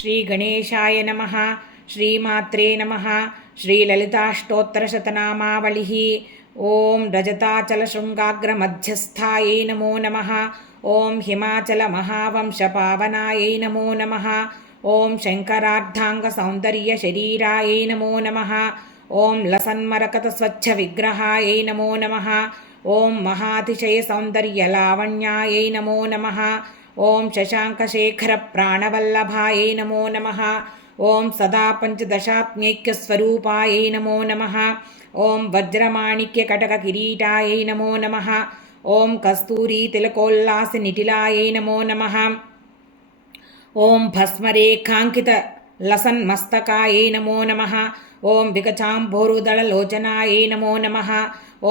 శ్రీగణేశాయ నమ శ్రీమాత్రే నమ శ్రీలలితాష్టోత్తరశతనామావళి ఓం రజతాచలశృంగాగ్రమధ్యస్థాయై నమో నమ ఓం హిమాచలమహావంశపావనాయై నమో నమ ఓం శంకరార్ధాంగసౌందర్యశరీరాయై నమో నమ ఓం లసన్మరకతస్వచ్ఛవిగ్రహాయై నమో నమ ఓం మహాతిశయసౌందర్యలావణ్యాయై నమో నమ ఓం శశాంకశేఖర ప్రాణవల్లభాయై నమో నమ. ఓం సదా పంచదశాత్మైక్యస్వరూపాయై నమో నమ. ఓం వజ్రమాణిక్య కటక కిరీటాయై నమో నమ. ఓం కస్తూరీ తిలకోల్లాస నిటిలాయై నమో నమ. ఓం భస్మరేఖాంకిత లసన్ మస్తకాయై నమో నమ. ఓం వికచాంభోరుదళలోచనాయై నమో నమ.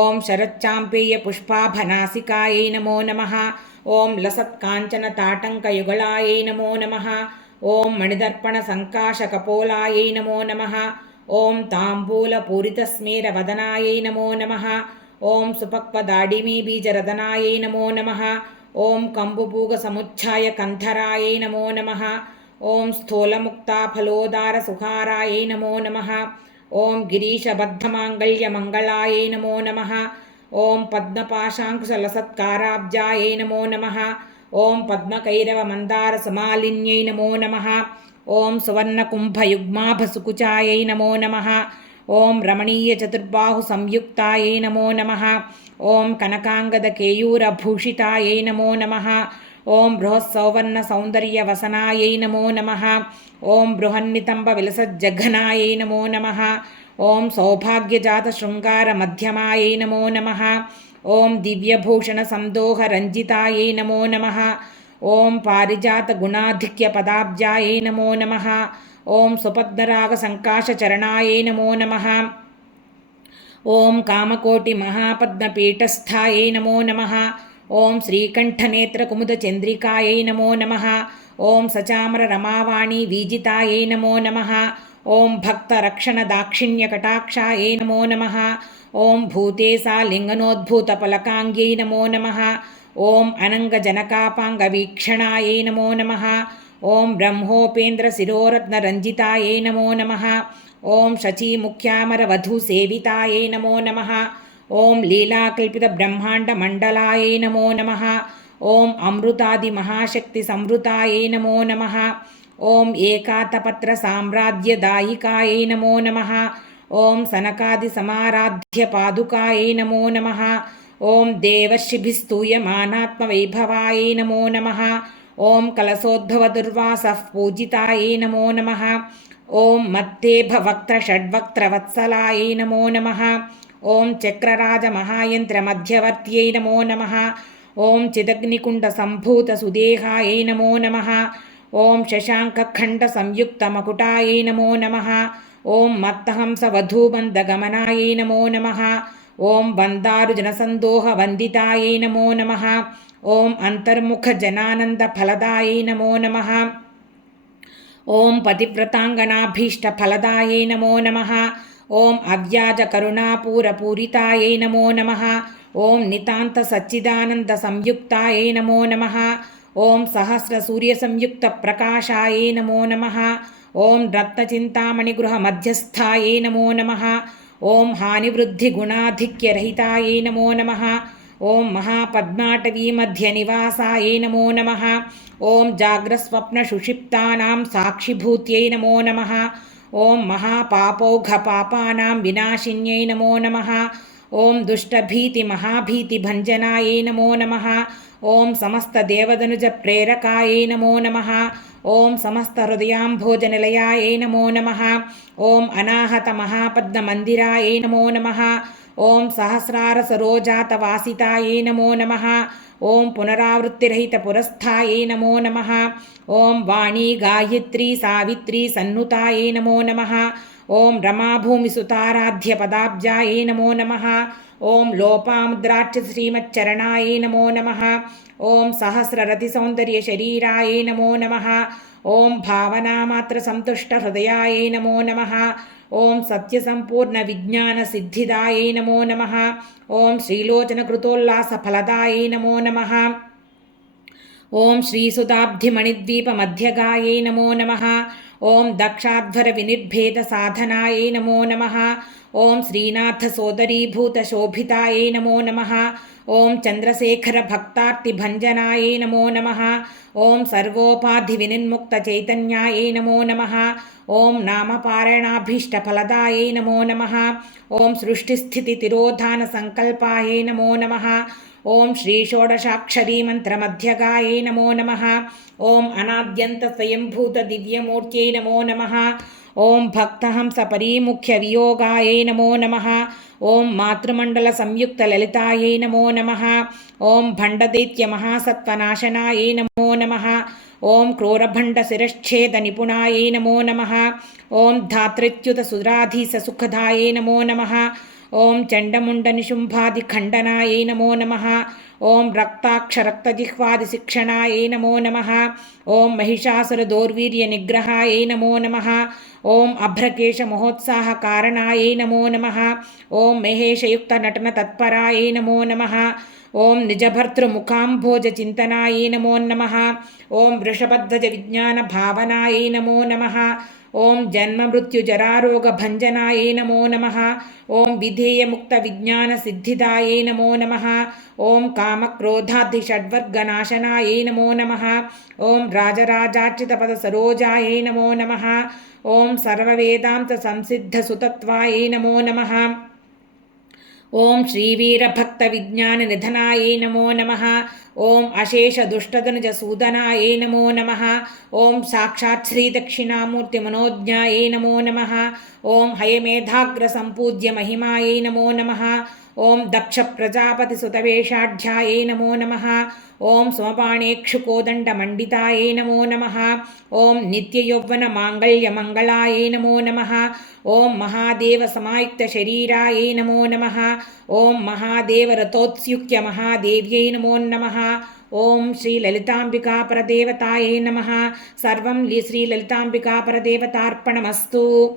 ఓం శరచ్చాంపేయ పుష్పాభనాసికాయై నమో నమ. ఓం లసత్కాంచనతాటంకయుగళాయై నమో నమ. ఓం మణిదర్పణ మణిదర్పణసంకాశకపోలాయై నమో నమ. ఓం తాంబూలపూరితస్మేరవదనాయై నమో నమ. ఓం సుపక్వదాడిమీబీజరదనాయై నమో నమ. ఓం కంబుపూగసముచ్ఛాయ కంధరాయై నమో నమ. ఓం స్థూలముక్తాఫలోదారసుహారాయై నమో నమ. ఓం గిరీశబద్ధమాంగళ్యమంగళాయై నమో నమ. ఓం పద్మపాశాంకుశలసత్కారాబ్జాయై నమో నమ. ఓం పద్మకైరవ మందార సమాలిన్యై నమో నమ. ఓం సువర్ణకుంభయుగ్మాభసుకుచాయై నమో నమ. ఓం రమణీయ చతుర్బాహు సంయుక్తాయై నమో నమ. ఓం కనకాంగద కేయూరభూషితాయై నమో నమ. ఓం బృహస్సౌవర్ణ సౌందర్య వసనాయై నమో నమ. ఓం బృహన్నితంబ విలసజ్జఘనాయై నమో నమ. ఓం సౌభాగ్యజాత శృంగార మధ్యమాయై నమో నమ. ఓం దివ్యభూషణ సందోహ రంజితాయై నమో నమ. ఓం పారిజాత గుణాధిక్య పదాబ్జాయై నమో నమ. ఓం సుపద్మరాగ సుపద్మరాగసంకాశచరణాయై నమో నమ. ఓం కామకోటి మహాపద్మపీఠస్థాయై నమో నమ. ఓం శ్రీకంఠనేత్రకుముదచంద్రికాయై నమో నమ. ఓం సచామర రమావాణి వీజితాయై నమో నమ. ఓం భక్త రక్షణ దాక్షిణ్య కటాక్షాయే నమో నమ. ఓం భూతేశా లింగనోద్భూత పలకాంగ్యై నమో నమ. ఓం అనంగజనకాపాంగ వీక్షణాయై నమో నమ. ఓం బ్రహ్మోపేంద్ర శిరోరత్నరంజితాయై నమో నమ. ఓం శచీముఖ్యామరవధూసేవితాయై నమో నమ. ఓం లీలాకల్పిత బ్రహ్మాండ మండలాయై నమో నమ. ఓం అమృతాది మహాశక్తి సంవృతాయై నమో నమ. ఓం ఏకాతపత్ర సామ్రాజ్యదాయికాయై నమో నమ. ఓం సనకాది సమారాధ్య పాదుకాయై నమో నమ. ఓం దేవర్షిభిస్తూయమానాత్మవైభవాయై నమో నమ. ఓం కలశోద్భవదుర్వాసः పూజితాయై నమో నమ. ఓం మత్తేభవక్త్రషడ్వక్త్రవత్సలాయై నమో నమ. ఓం చక్రరాజమహాయంత్రమధ్యవర్త్యై నమో నమ. ఓం చిదగ్నికుండ సంభూత చిదగ్నికుండసంభూతసుదేహాయై నమో నమ. ఓం శశాంకఖండ శశాంకఖండసంయుక్తమకుటాయై నమో నమ. ఓం మత్తహంసవధూబంధగమనాయై నమో నమ. ఓం బందారుజనసందోహవందితాయై నమో నమ. ఓం అంతర్ముఖ జనానంద ఫలదాయై నమో నమ. ఓం పతివ్రతాంగనాభీష్ట ఫలదాయై నమో నమ. ఓం అవ్యాజ కరుణాపూరపూరితాయై నమో నమ. ఓం నితాంత సచ్చిదానంద సంయుక్తాయై నమో నమ. ఓం సహస్ర సూర్య సంయుక్త సహస్రసూర్యసంయుక్తప్రకాశాయై నమో నమ. ఓం రత్నచింతామణి గృహ రత్నచింతామణిగృహమధ్యస్థాయై నమో నమ. ఓం హానివృద్ధి హానివృద్ధిగుణాధిక్యరహితాయై నమో నమ. ఓం మహాపద్మాటవీ మధ్య మహాపద్మాటవీమధ్యనివాసాయై నమో నమ. ఓం జాగ్రస్వప్న జాగ్రస్వప్నసుషిప్తానాం సాక్షిభూత్యై నమో నమ. ఓం మహాపాపౌఘ పాపానాం వినాశిన్యై నమో నమ. ఓం దుష్టభీతి మహాభీతి దుష్టభీతిమహాభీతిభంజనాయై నమో నమ. ఓం సమస్త దేవదనుజ సమస్తదేవదనుజప్రేరకాయై నమో నమ. ఓం సమస్త సమస్తహృదయాంభోజనిలయాయై నమో నమ. ఓం అనాహత మహాపద్మ అనాహతమహాపద్మమందిరాయై నమో నమ. ఓం సహస్రార సరోజాత సహస్రారసరోజాతవాసితాయై నమో నమ. ఓం పునరావృత్తిరహిత పునరావృత్తిరహితపురస్థాయై నమో నమ. ఓం వాణి గాయత్రి సావిత్రి సన్నుతాయే నమో నమ. ఓం రమాభూమిసుతారాధ్య పదాబ్జాయే నమో నమ. ఓం లోపాముద్రాక్ష శ్రీమచ్చరణాయై నమో నమ. ఓం సహస్రరతిసౌందర్య సహస్రరతిసౌందర్యశరీరాయై నమో నమ. ఓం భావనామాత్రసంతుష్టహృదయాయై నమో నమ. ఓం సత్యసంపూర్ణ విజ్ఞాన సత్యసంపూర్ణవిజ్ఞానసిద్ధిదాయై నమో నమ. ఓం శ్రీలోచన కృతోల్లాస శ్రీలోచనకృతోల్లాసఫలదాయై నమో నమ. ఓం శ్రీసుతాబ్ధిమణిద్వీపమధ్యగాయై నమో నమ. ఓం దక్షాధ్వర వినిర్భేద సాధనాయై నమో నమ. ఓం శ్రీనాథ సోదరీభూత శోభితాయై నమో నమ. ఓం చంద్రశేఖర భక్తార్తి భంజనాయై నమో నమ. ఓం సర్వోపాధి వినిర్ముక్త చైతన్యాయై నమో నమ. ఓం నామపారాయణాభీష్ట ఫలదాయై నమో నమ. ఓం సృష్టిస్థితి తిరోధాన సంకల్పాయై నమో నమ. ఓం శ్రీ షోడశాక్షరీ మంత్రమధ్యగాయై నమో నమ. ఓం అనాద్యంత స్వయంభూత దివ్యమూర్త్యై నమో నమ. ఓం భక్తహంస పరీముఖ్య వియోగాయై నమో నమ. ఓం మాతృమండల సంయుక్త లలితాయై నమో నమ. ఓం భండదైత్య మహాసత్వనాశనాయై నమో నమ. ఓం క్రూరభండ శిరశ్ఛేద నిపుణాయై నమో నమ. ఓం ధాతృత్యుత సురాధీస సుఖదాయై నమో నమ. ఓం చండముండనిశుంభాదిఖండనాయై నమో నమ. ఓం రక్తాక్షరక్తజిహ్వాది శిక్షణాయై నమో నమ. ఓం మహిషాసుర దౌర్వీర్య నిగ్రహాయై నమో నమ. ఓం అభ్రకేశ మహోత్సాహ కారణాయై నమో నమ. ఓం మహేషయుక్త నటన తత్పరాయై నమో నమ. ఓం నిజభర్తృముఖాంభోజ చింతనాయై నమో నమ. ఓం వృషభధ్వజ విజ్ఞాన భావనాయై నమో నమ. ఓం జన్మమృత్యుజరారోగభంజనాయై నమో నమ ఓం విధేయముక్త విజ్ఞాన సిద్ధిదాయై నమో నమ ఓం కామక్రోధాది షడ్వర్గనాశనాయై నమో నమ ఓం రాజరాజార్చితపద సరోజాయై నమో నమ ఓం సర్వవేదాంత సంసిద్ధ సుతత్వాయై నమో నమ ఓం శ్రీవీరభక్త విజ్ఞాన నిధనాయే నమో నమ ఓం అశేష దుష్టధనుజ సూదనాయే నమో. నమ ఓం సాక్షాత్ శ్రీ దక్షిణామూర్తి మనోజ్ఞాయే నమో నమ. ఓం హయమేధాగ్ర సంపూజ్య మహిమాయే నమో నమ. ఓం దక్ష ప్రజాపతి సుతవేషాఢ్యాయే నమో నమ. ఓం సుమపాణేక్షుకోదండమండితాయే నమో నమ. ఓం నిత్యయౌవ్వన మాంగళ్య మంగళాయే నమో నమ. ఓం మహాదేవ సమాయుక్త శరీరాయే నమో నమ. ఓం మహాదేవ రథోత్స్యుక్య మహాదేవ్యై నమో నమ. ఓం శ్రీ లలితాంబికా లలితాంబికాపరదేవతాయే నమ. సర్వం శ్రీ లలితాంబికా పరదేవతార్పణమస్తు